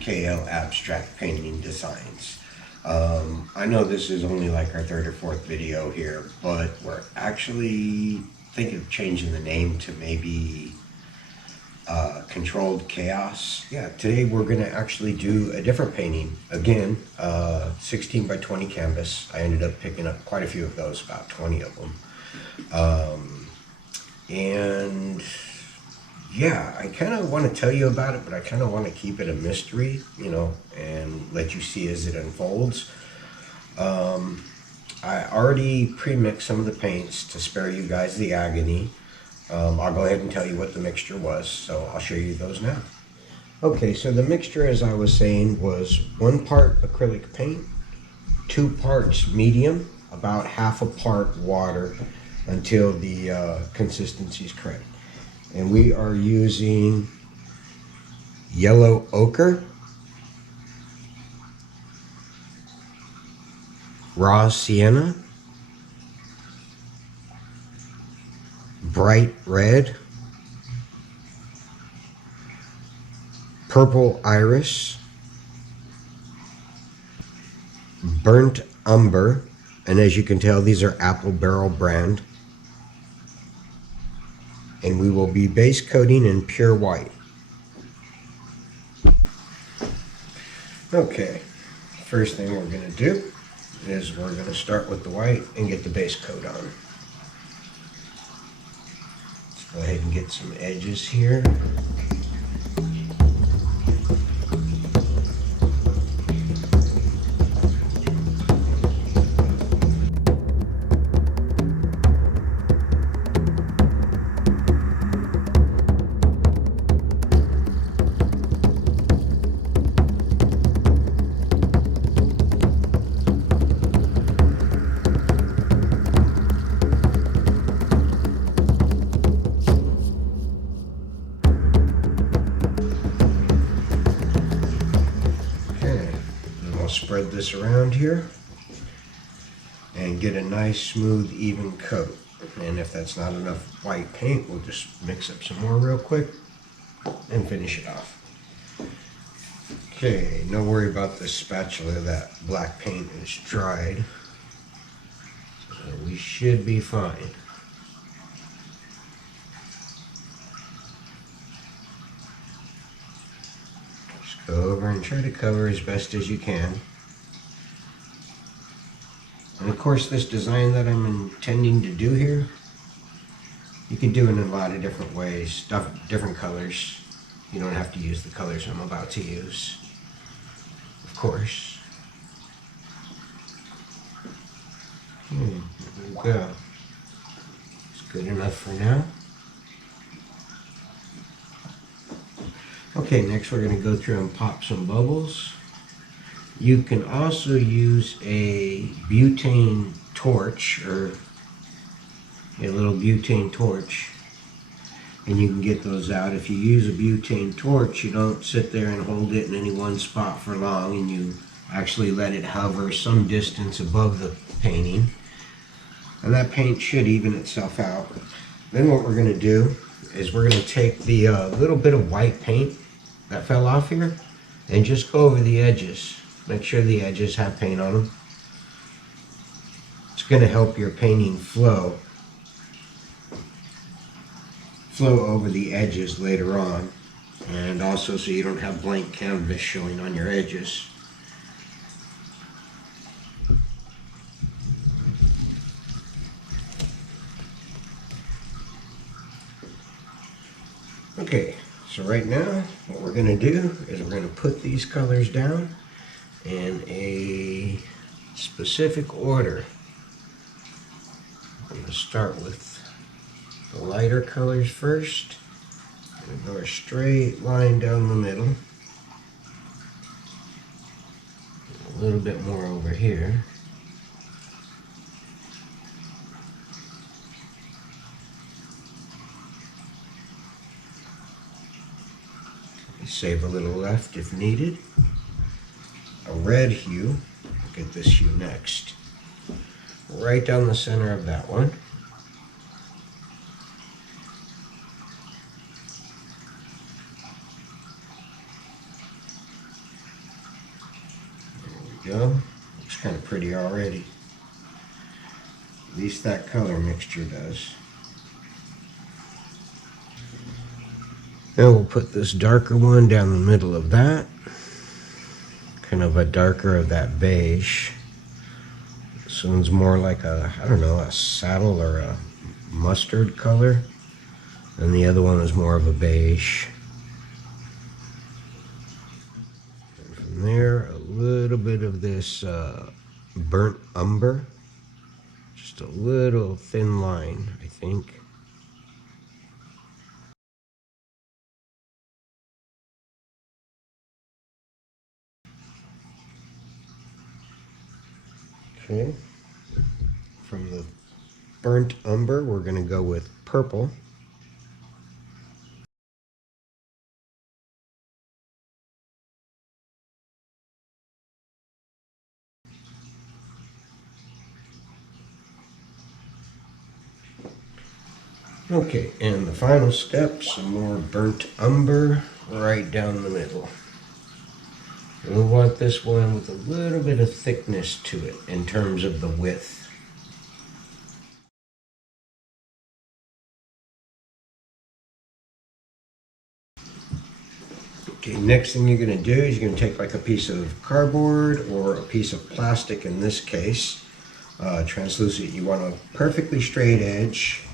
KL Abstract Painting Designs. I know this is only like our third or fourth video here, but we're actually thinking of changing the name to maybe Controlled Chaos. Yeah, today we're going to actually do a different painting. Again, 16 by 20 canvas. I ended up picking up quite a few of those, about 20 of them. And yeah, I kind of want to tell you about it, but I kind of want to keep it a mystery, you know, and let you see as it unfolds. I already pre-mixed some of the paints to spare you guys the agony. I'll go ahead and tell you what the mixture was, so I'll show you those now. Okay, so the mixture, as I was saying, was 1 part acrylic paint, 2 parts medium, about half a part water until the consistency is correct. And we are using yellow ochre, raw sienna, bright red, purple iris, burnt umber, and as you can tell, these are Apple Barrel brand. And we will be base coating in pure white. Okay, first thing we're going to do is we're going to start with the white and get the base coat on. Let's go ahead and get some edges here. Spread this around here and get a nice smooth even coat. And if that's not enough white paint, we'll just mix up some more real quick and finish it off. Okay, no worry about this spatula, that black paint is dried, so we should be fine. Just go over and try to cover as best as you can. And of course, this design that I'm intending to do here, you can do it in a lot of different ways, different colors. You don't have to use the colors I'm about to use, of course. There we go. It's good enough for now. Okay, next we're going to go through and pop some bubbles. You can also use a butane torch, or a little butane torch, and you can get those out. If you use a butane torch, you don't sit there and hold it in any one spot for long, and you actually let it hover some distance above the painting, and that paint should even itself out. Then what we're going to do is we're going to take the little bit of white paint that fell off here and just go over the edges. Make sure the edges have paint on them. It's going to help your painting flow over the edges later on, and also so you don't have blank canvas showing on your edges. Okay, so right now what we're going to do is we're going to put these colors down in a specific order. I'm going to start with the lighter colors first. I'm going to go a straight line down the middle. A little bit more over here. Save a little left if needed. A red hue, look at this hue next. Right down the center of that one. pretty already. At least that color mixture does. Now we'll put this darker one down the middle of that. Kind of a darker of that beige. This one's more like a, I don't know, a saddle or a mustard color. And the other one is more of a beige. And from there, a little bit of this burnt umber. Just a little thin line, I think. Okay. From the burnt umber, we're going to go with purple. Okay, and the final step, some more burnt umber right down the middle. We want this one with a little bit of thickness to it in terms of the width. Okay, next thing you're going to do is you're going to take like a piece of cardboard or a piece of plastic in this case, translucent. You want a perfectly straight edge,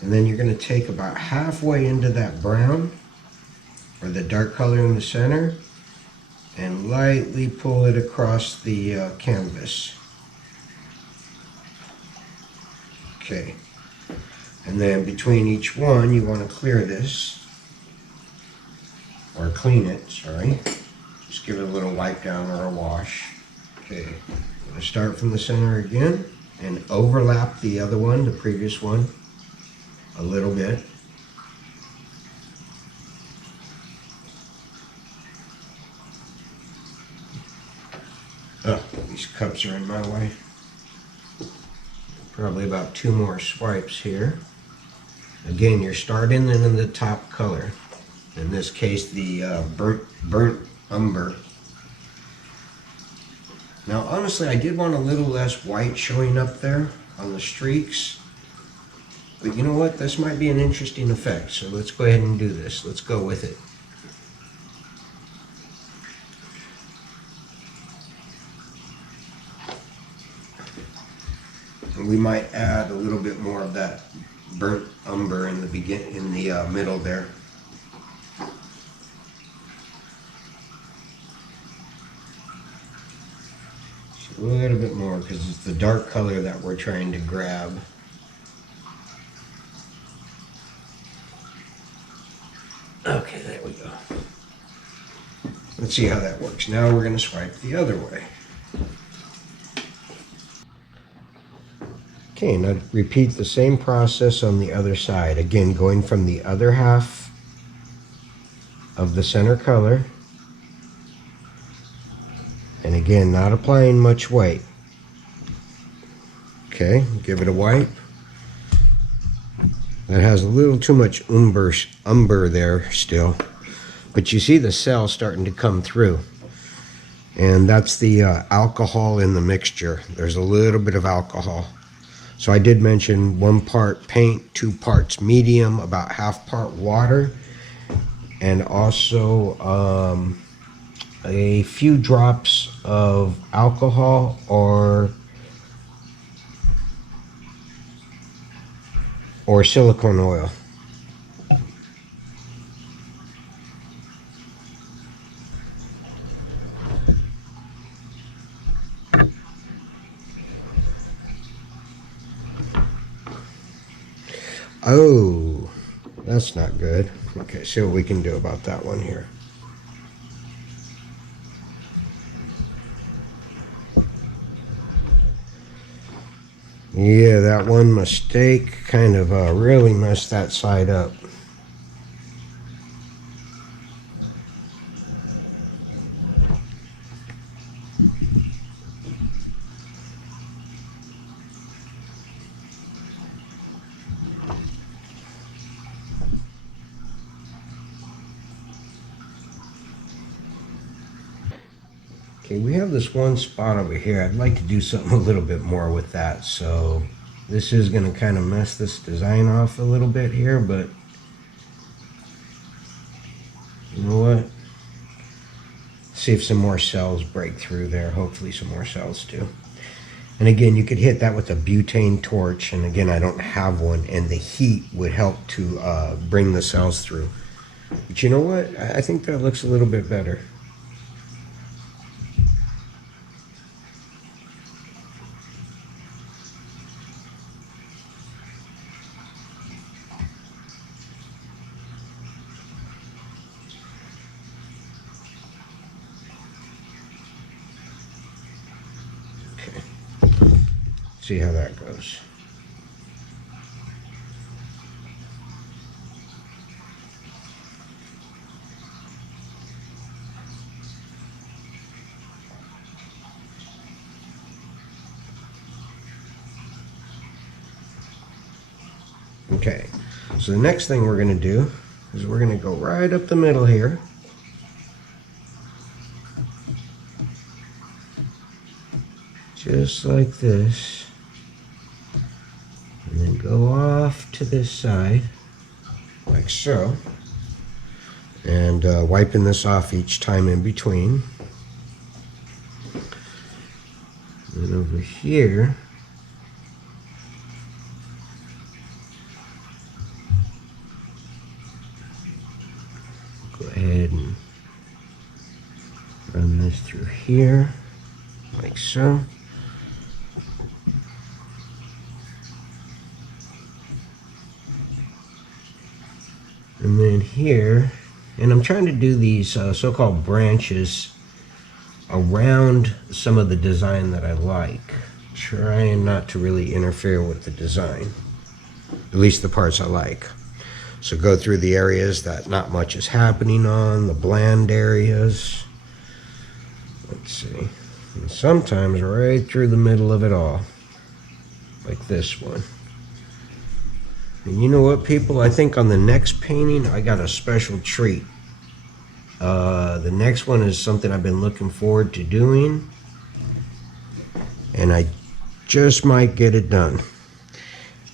and then you're going to take about halfway into that brown or the dark color in the center and lightly pull it across the canvas. Okay, and then between each one you want to clear this, or clean it, sorry. Just give it a little wipe down or a wash. Okay, I'm going to start from the center again and overlap the other one, the previous one, a little bit. Oh, these cups are in my way. Probably about 2 more swipes here. Again, you're starting in the top color. In this case, the burnt umber. Now, honestly, I did want a little less white showing up there on the streaks. But you know what? This might be an interesting effect. So let's go ahead and do this. Let's go with it. And we might add a little bit more of that burnt umber in the middle there. Just a little bit more because it's the dark color that we're trying to grab. Okay, there we go. Let's see how that works. Now we're going to swipe the other way. Okay, now repeat the same process on the other side. Again, going from the other half of the center color. And again, not applying much weight. Okay, give it a wipe. That has a little too much umber there still. But you see the cell starting to come through. And that's the alcohol in the mixture. There's a little bit of alcohol. So I did mention 1 part paint, 2 parts medium, about half part water, and also a few drops of alcohol or silicone oil. Oh, that's not good. Okay, see what we can do about that one here. Yeah, that one mistake kind of really messed that side up. Okay, we have this one spot over here. I'd like to do something a little bit more with that. So this is going to kind of mess this design off a little bit here, but you know what? See if some more cells break through there. Hopefully some more cells do. And again, you could hit that with a butane torch. And again, I don't have one, and the heat would help to bring the cells through. But you know what? I think that looks a little bit better. See how that goes. Okay, so the next thing we're going to do is we're going to go right up the middle here. Just like this. And then go off to this side, like so. And wiping this off each time in between. And over here, go ahead and run this through here, like so. And then here, and I'm trying to do these so-called branches around some of the design that I like, trying not to really interfere with the design, at least the parts I like. So go through the areas that not much is happening on, the bland areas. Let's see. And sometimes right through the middle of it all, like this one. And you know what, people? I think on the next painting, I got a special treat. The next one is something I've been looking forward to doing. And I just might get it done.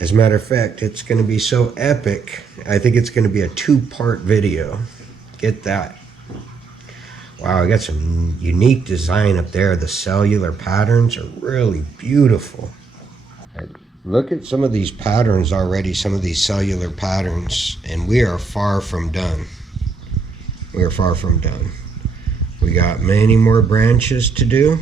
As a matter of fact, it's going to be so epic, I think it's going to be a 2-part video. Get that. Wow, I got some unique design up there. The cellular patterns are really beautiful. Look at some of these patterns already, some of these cellular patterns, and we are far from done. We are far from done. We got many more branches to do.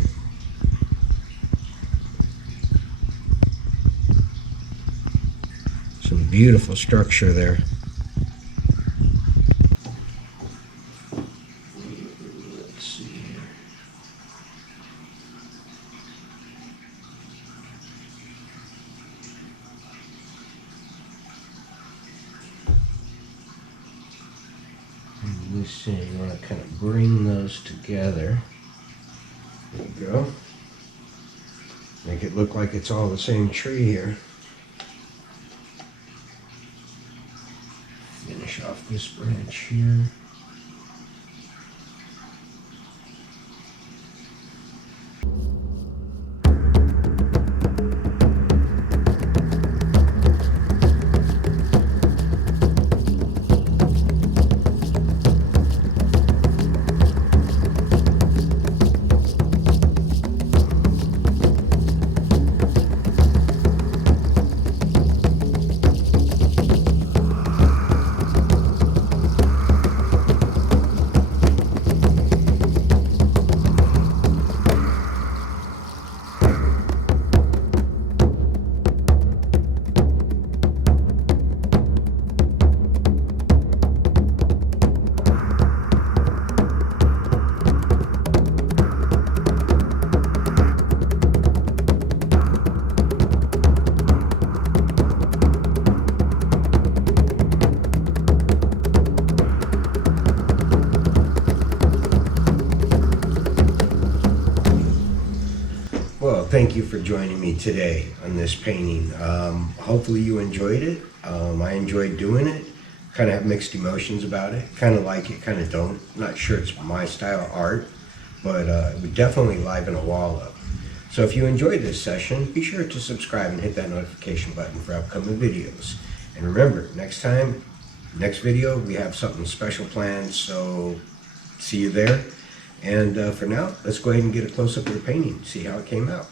Some beautiful structure there. Let's see here. This thing, you want to kind of bring those together. There you go. Make it look like it's all the same tree here. Finish off this branch here. Well, thank you for joining me today on this painting. Hopefully you enjoyed it. I enjoyed doing it. Kind of have mixed emotions about it. Kind of like it, kind of don't. Not sure it's my style of art, but it would definitely liven a wall up. So if you enjoyed this session, be sure to subscribe and hit that notification button for upcoming videos. And remember, next video, we have something special planned, so see you there. And for now, let's go ahead and get a close-up of the painting, see how it came out.